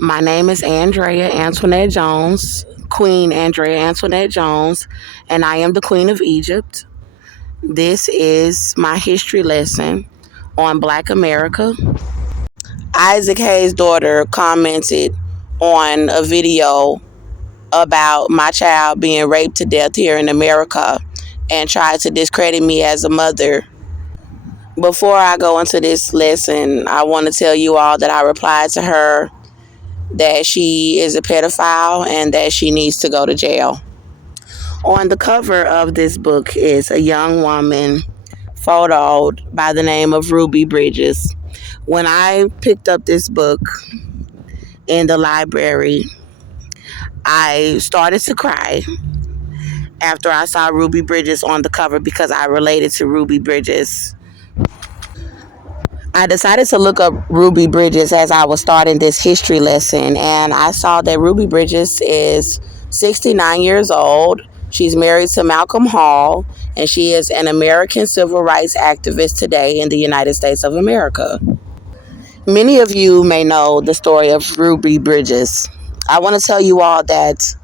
My name is Andrea Antoinette Jones, Queen Andrea Antoinette Jones, and I am the Queen of Egypt. This is my history lesson on Black America. Isaac Hayes' daughter commented on a video about my child being raped to death here in America and tried to discredit me as a mother. Before I go into this lesson, I want to tell you all that I replied to her that she is a pedophile and that she needs to go to jail. On the cover of this book is a young woman photoed by the name of Ruby Bridges. When I picked up this book in the library, I started to cry after I saw Ruby Bridges on the cover because I related to Ruby Bridges. I decided to look up Ruby Bridges as I was starting this history lesson, and I saw that Ruby Bridges is 69 years old. She's married to Malcolm Hall, and she is an American civil rights activist today in the United States of America. Many of you may know the story of Ruby Bridges. I want to tell you all that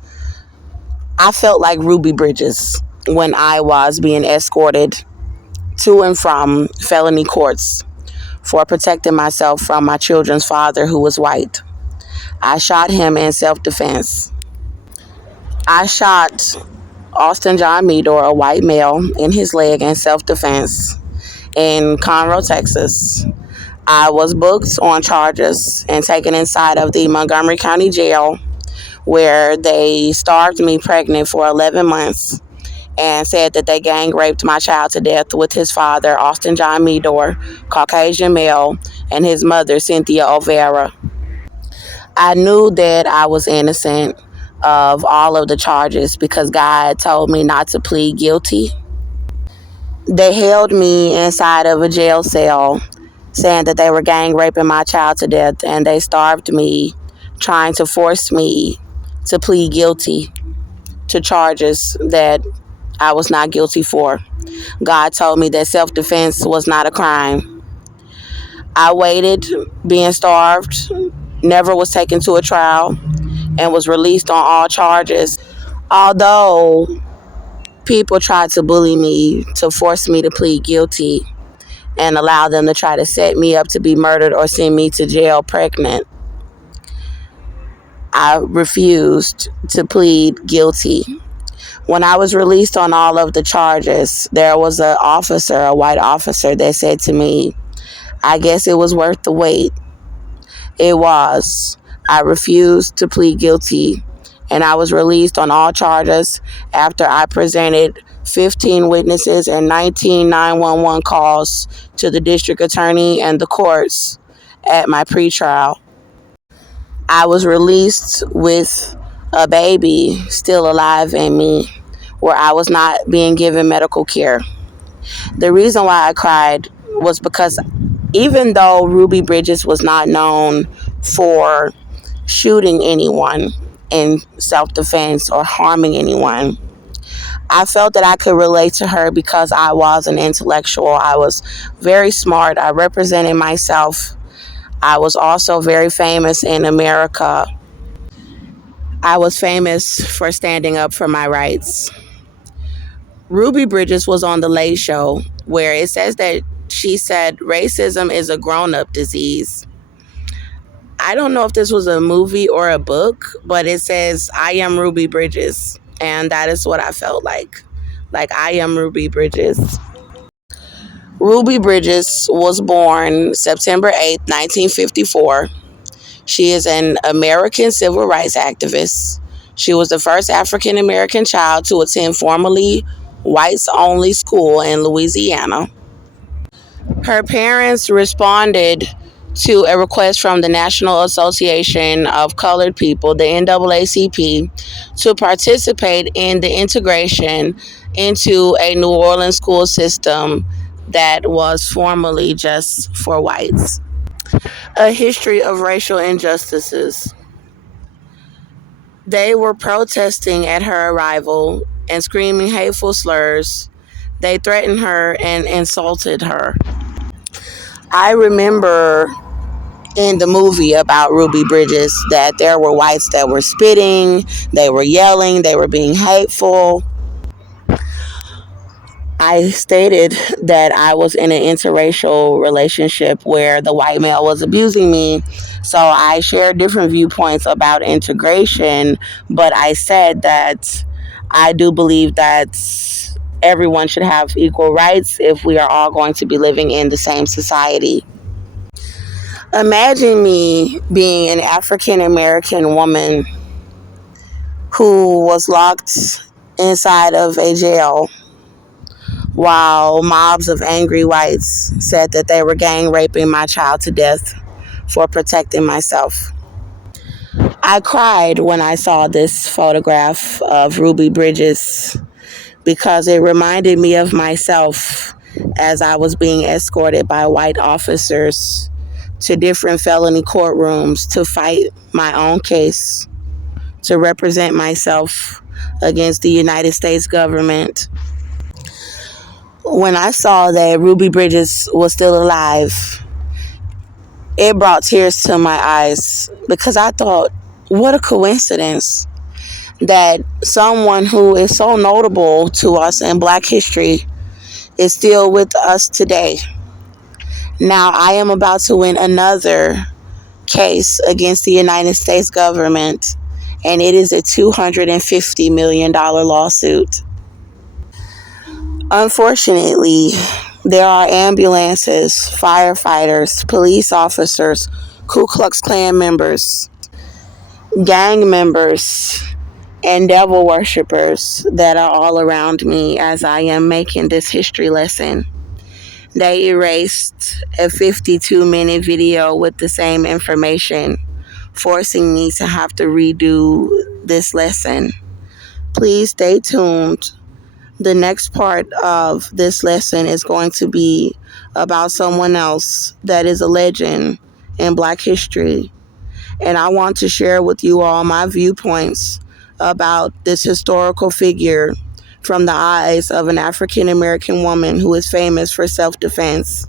I felt like Ruby Bridges when I was being escorted to and from felony courts for protecting myself from my children's father, who was white. I shot him in self-defense. I shot Austin John Meador, a white male, in his leg in self-defense in Conroe, Texas. I was booked on charges and taken inside of the Montgomery County Jail, where they starved me pregnant for 11 months and said that they gang raped my child to death with his father, Austin John Meador, Caucasian male, and his mother, Cynthia Olvera. I knew that I was innocent of all of the charges because God told me not to plead guilty. They held me inside of a jail cell saying that they were gang raping my child to death, and they starved me, trying to force me to plead guilty to charges that I was not guilty for. God told me that self-defense was not a crime. I waited, being starved, never was taken to a trial, and was released on all charges. Although people tried to bully me to force me to plead guilty and allow them to try to set me up to be murdered or send me to jail pregnant, I refused to plead guilty. When I was released on all of the charges, there was a white officer, that said to me, "I guess it was worth the wait." It was. I refused to plead guilty, and I was released on all charges after I presented 15 witnesses and 19 911 calls to the district attorney and the courts at my pretrial. I was released with a baby still alive in me, where I was not being given medical care. The reason why I cried was because even though Ruby Bridges was not known for shooting anyone in self-defense or harming anyone, I felt that I could relate to her because I was an intellectual. I was very smart. I represented myself. I was also very famous in America. I was famous for standing up for my rights. Ruby Bridges was on The Late Show, where it says that she said racism is a grown-up disease. I don't know if this was a movie or a book, but it says, "I am Ruby Bridges." And that is what I felt like. Like, I am Ruby Bridges. Ruby Bridges was born September 8th, 1954. She is an American civil rights activist. She was the first African American child to attend formerly whites-only school in Louisiana. Her parents responded to a request from the National Association of Colored People, the NAACP, to participate in the integration into a New Orleans school system that was formerly just for whites. A history of racial injustices. They were protesting at her arrival and screaming hateful slurs. They threatened her and insulted her. I remember in the movie about Ruby Bridges, that there were whites that were spitting, they were yelling, they were being hateful. I stated that I was in an interracial relationship where the white male was abusing me. So I shared different viewpoints about integration, but I said that I do believe that everyone should have equal rights if we are all going to be living in the same society. Imagine me being an African American woman who was locked inside of a jail while mobs of angry whites said that they were gang raping my child to death for protecting myself. I cried when I saw this photograph of Ruby Bridges because it reminded me of myself as I was being escorted by white officers to different felony courtrooms to fight my own case, to represent myself against the United States government. When I saw that Ruby Bridges was still alive, it brought tears to my eyes because I thought, what a coincidence that someone who is so notable to us in Black history is still with us today. Now I am about to win another case against the United States government, and it is a $250 million lawsuit. Unfortunately, there are ambulances, firefighters, police officers, Ku Klux Klan members, gang members, and devil worshippers that are all around me as I am making this history lesson. They erased a 52-minute video with the same information, forcing me to have to redo this lesson. Please stay tuned. The next part of this lesson is going to be about someone else that is a legend in Black history. And I want to share with you all my viewpoints about this historical figure from the eyes of an African American woman who is famous for self-defense.